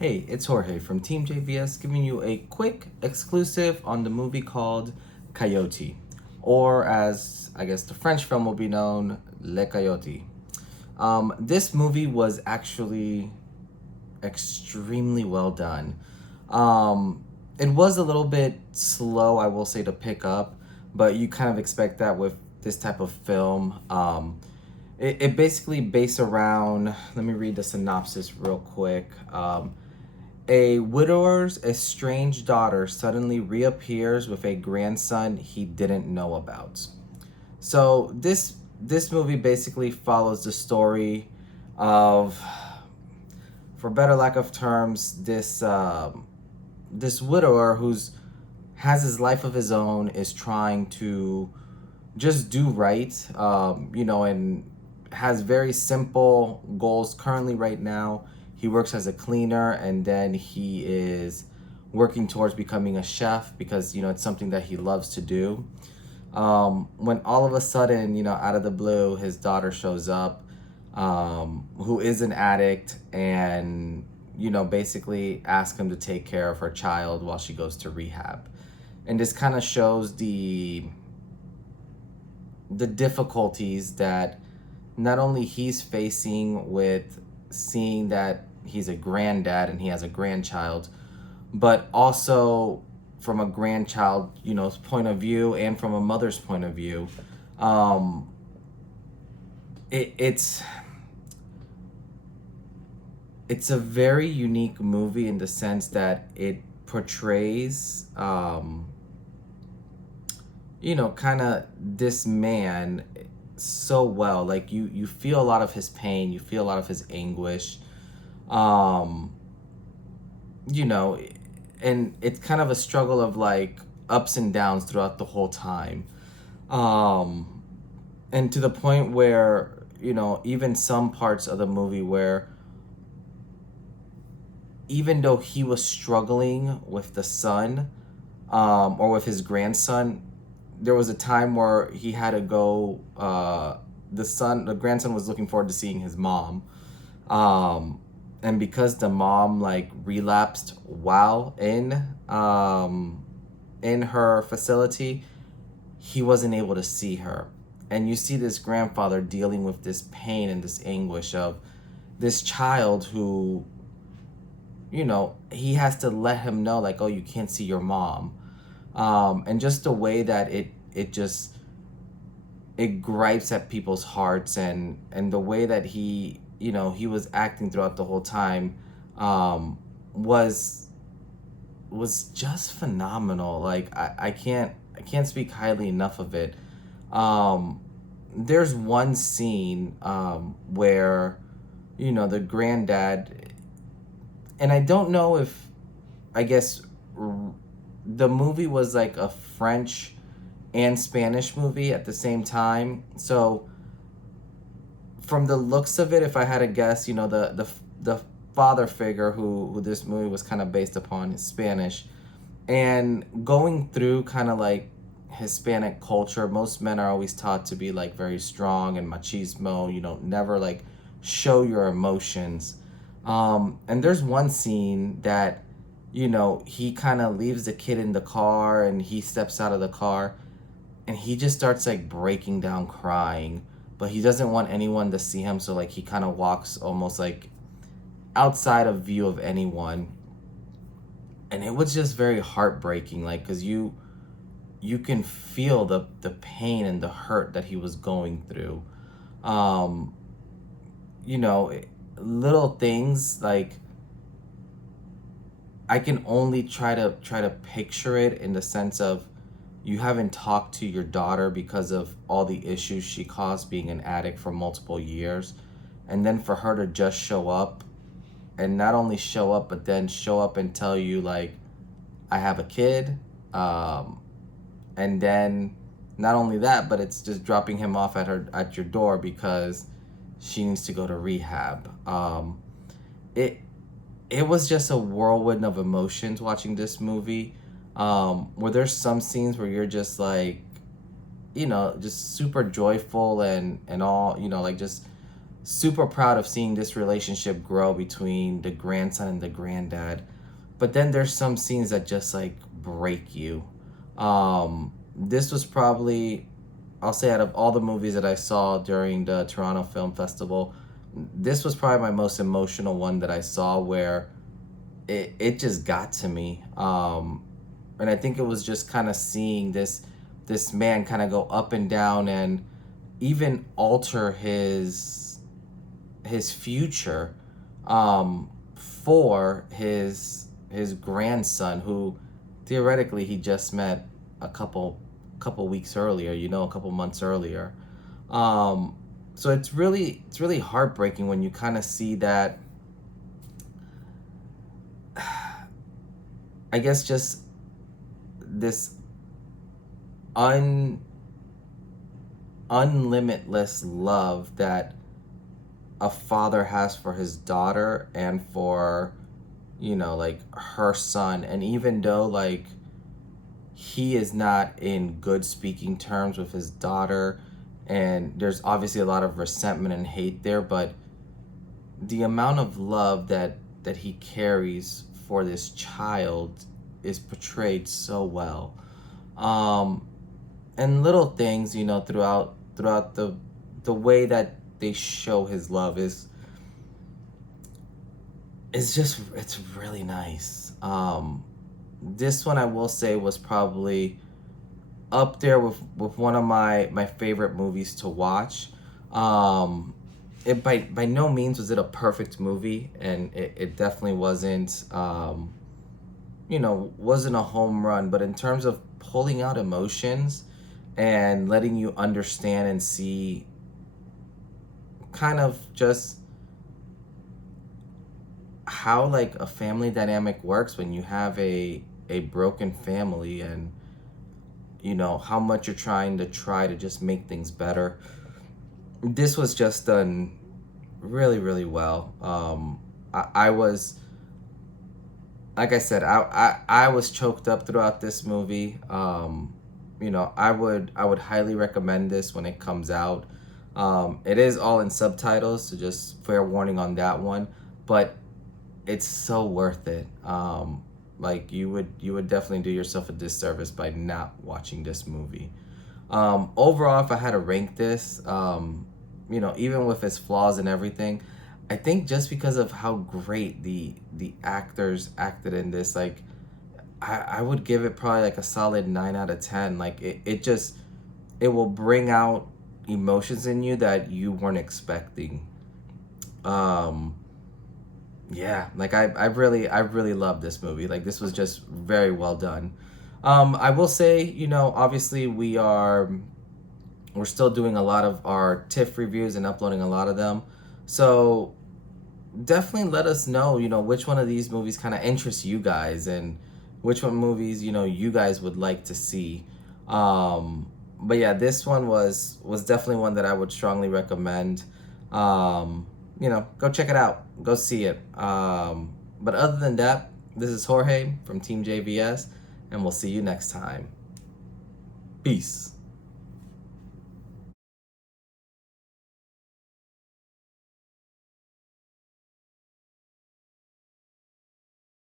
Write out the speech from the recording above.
Hey, it's Jorge from TeamJVS giving you a quick exclusive on the movie called Coyote, or as I guess the French film will be known, Le Coyote. This movie was actually extremely well done. It was a little bit slow, I will say, to pick up, but you kind of expect that with this type of film. It basically based around, let me read the synopsis real quick. A widower's estranged daughter suddenly reappears with a grandson he didn't know about. So this movie basically follows the story of, for better lack of terms, this widower who's has his life of his own, is trying to just do right, and has very simple goals currently right now. He works as a cleaner, and then he is working towards becoming a chef because, it's something that he loves to do. When all of a sudden, out of the blue, his daughter shows up, who is an addict, and, basically asks him to take care of her child while she goes to rehab. And this kind of shows the difficulties that not only he's facing with seeing that he's a granddad and he has a grandchild, but also from a grandchild, point of view, and from a mother's point of view. Um, it's it's a very unique movie in the sense that it portrays, kind of this man so well. Like you feel a lot of his pain, you feel a lot of his anguish. Um, you know, and it's kind of a struggle of like ups and downs throughout the whole time. Um, and to the point where, even some parts of the movie where even though he was struggling with the son, or with his grandson, there was a time where he had to go. The grandson was looking forward to seeing his mom, um, and because the mom like relapsed while in her facility, he wasn't able to see her. And you see this grandfather dealing with this pain and this anguish of this child who, he has to let him know, like, oh, you can't see your mom. And just the way that it gripes at people's hearts, and the way that he was acting throughout the whole time, um, was was just phenomenal. Like I can't speak highly enough of it. Um, there's one scene where the granddad, and I don't know if, I guess, the movie was like a French and Spanish movie at the same time. So from the looks of it, if I had to guess, the father figure who this movie was kind of based upon is Spanish, and going through kind of like Hispanic culture, most men are always taught to be like very strong and machismo, never like show your emotions. And there's one scene that, he kind of leaves the kid in the car and he steps out of the car and he just starts like breaking down crying, but he doesn't want anyone to see him. So like he kind of walks almost like outside of view of anyone. And it was just very heartbreaking, like, because you can feel the pain and the hurt that he was going through. um you know Little things like, I can only try to picture it in the sense of, you haven't talked to your daughter because of all the issues she caused being an addict for multiple years, and then for her to just show up, and not only show up but then show up and tell you like, I have a kid. And then not only that, but it's just dropping him off at your door because she needs to go to rehab. It it was just a whirlwind of emotions watching this movie. Where there's some scenes where you're just like, just super joyful and all, like just super proud of seeing this relationship grow between the grandson and the granddad. But then there's some scenes that just like break you. This was probably, I'll say, out of all the movies that I saw during the Toronto Film Festival, this was probably my most emotional one that I saw, where it just got to me. And I think it was just kind of seeing this man kind of go up and down and even alter his future, for his grandson, who theoretically he just met a couple weeks earlier, a couple months earlier. So it's really heartbreaking when you kind of see that. I guess just this un unlimitless love that a father has for his daughter and for, like, her son. And even though, like, he is not in good speaking terms with his daughter, and there's obviously a lot of resentment and hate there, but the amount of love that he carries for this child is portrayed so well. um and little things, throughout the way that they show his love it's really nice. This one, I will say, was probably up there with one of my favorite movies to watch. It by no means was it a perfect movie, and it definitely wasn't a home run, but in terms of pulling out emotions and letting you understand and see kind of just how, like, a family dynamic works when you have a broken family, and how much you're try to just make things better. This was just done really, really well. I was, like I said, I was choked up throughout this movie. I would highly recommend this when it comes out. It is all in subtitles, so just fair warning on that one. But it's so worth it. Like, you would definitely do yourself a disservice by not watching this movie. Overall, if I had to rank this, even with its flaws and everything, I think just because of how great the actors acted in this, like, I would give it probably like a solid 9 out of 10. Like, it will bring out emotions in you that you weren't expecting. Um, yeah, like, I really love this movie. Like, this was just very well done. I will say, obviously we're still doing a lot of our TIFF reviews and uploading a lot of them. So definitely let us know, which one of these movies kind of interests you guys, and which one movies, you guys would like to see. But yeah, this one was definitely one that I would strongly recommend. Go check it out. Go see it. But other than that, this is Jorge from Team JVS, and we'll see you next time. Peace.